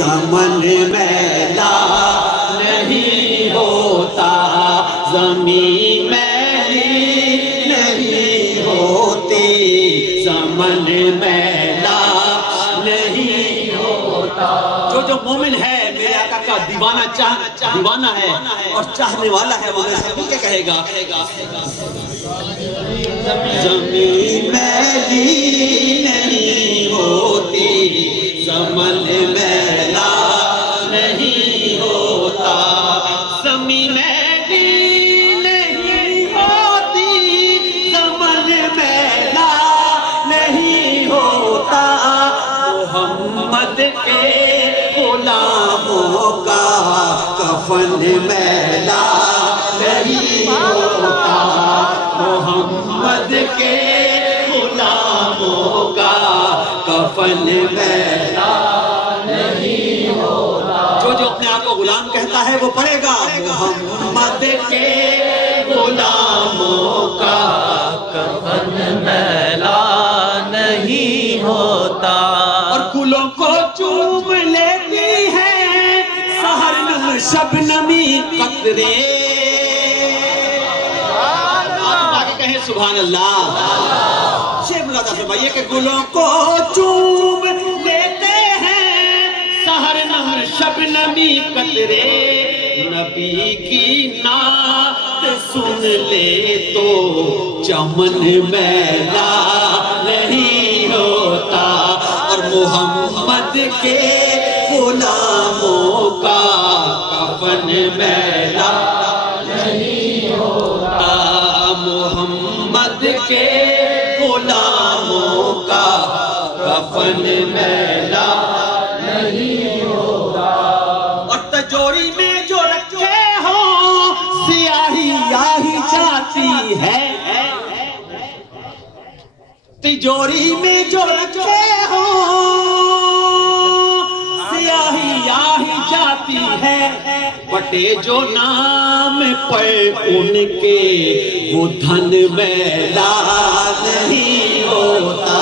زمن میلا نہیں ہوتا، زمین میلی نہیں ہوتی، زمن میلا نہیں ہوتا۔ جو مومن ہے میرے آقا کا دیوانہ ہے اور چاہنے والا ہے، وہ کیا کہے گا؟ زمین میلی نہیں ہوتی، زمن میلا نہیں ہوتا، زمین میلی نہیں ہوتی، زمن میلا نہیں ہوتا، محمد کے غلاموں کا کفن میلا نہیں ہوتا، محمد کے غلاموں کا کفن میلا نہیں ہوتا۔ جو اپنے آپ کو غلام کہتا ہے وہ پڑھے گا، محمد کے غلاموں کا کفن میلا نہیں ہوتا۔ اور گلوں کو چوم لیتی ہے سحر نم شبنمی قطرے، سبحان اللہ۔ شیخ ملازہ فرمائیے کہ گلوں کو چوم لیتے ہیں سحر نم شبنمی قطرے، نبی کی نعت سن لے تو چمن میلا نہیں ہوتا، اور محمد کے غلاموں کا کفن میلا نہیں ہوتا، محمد کے غلاموں کا کفن میلا نہیں ہوتا۔ اور تجوری میں جو رکھے ہوں سیاہی آہی جاتی ہے، تجوری میں جو رکھے ہوں سیاہی آہی جاتی ہے، بٹے جو نام پر ان کے وہ دھن میلا نہیں ہوتا،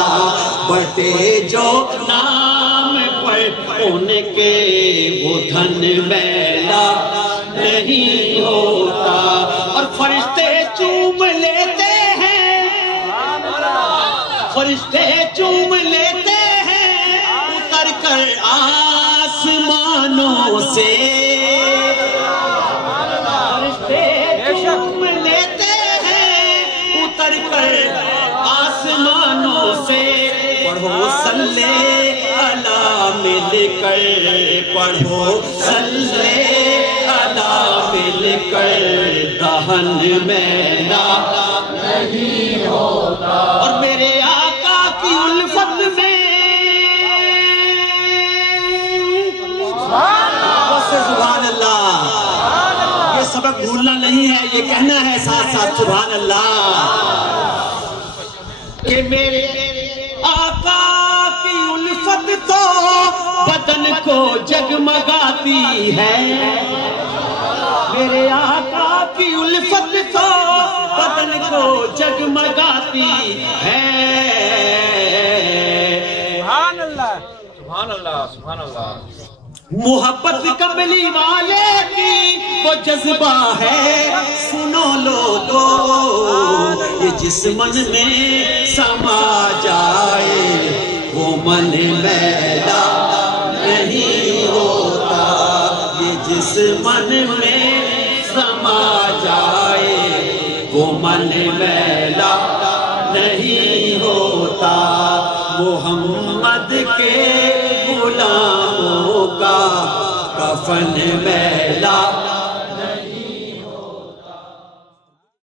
بٹے جو نام پر ان کے وہ دھن میلا نہیں ہوتا۔ اور فرشتے چوم لیتے ہیں، فرشتے چوم لیتے ہیں اتر کر آسمانوں سے، آسمانوں سے، پڑھو صلی اللہ مل کر، پڑھو صلی اللہ مل کر، دہن میلا نہیں ہوتا۔ اور میرے آقا کی الفت میں سبحان اللہ، یہ سبق بھولنا نہیں ہے، یہ کہنا ہے ساتھ ساتھ سبحان اللہ، کہ میرے آقا کی الفت تو بدن کو جگمگاتی ہے، میرے آقا کی الفت تو بدن کو جگمگاتی ہے، سبحان اللہ سبحان اللہ سبحان اللہ۔ محبت کملی والے کی وہ جذبہ ہے، سنو لوگو یہ جس من میں سما جائے وہ من میلا نہیں ہوتا، یہ جس من میں سما جائے وہ من میلا نہیں ہوتا، محمد کے غلاموں کا کفن میلا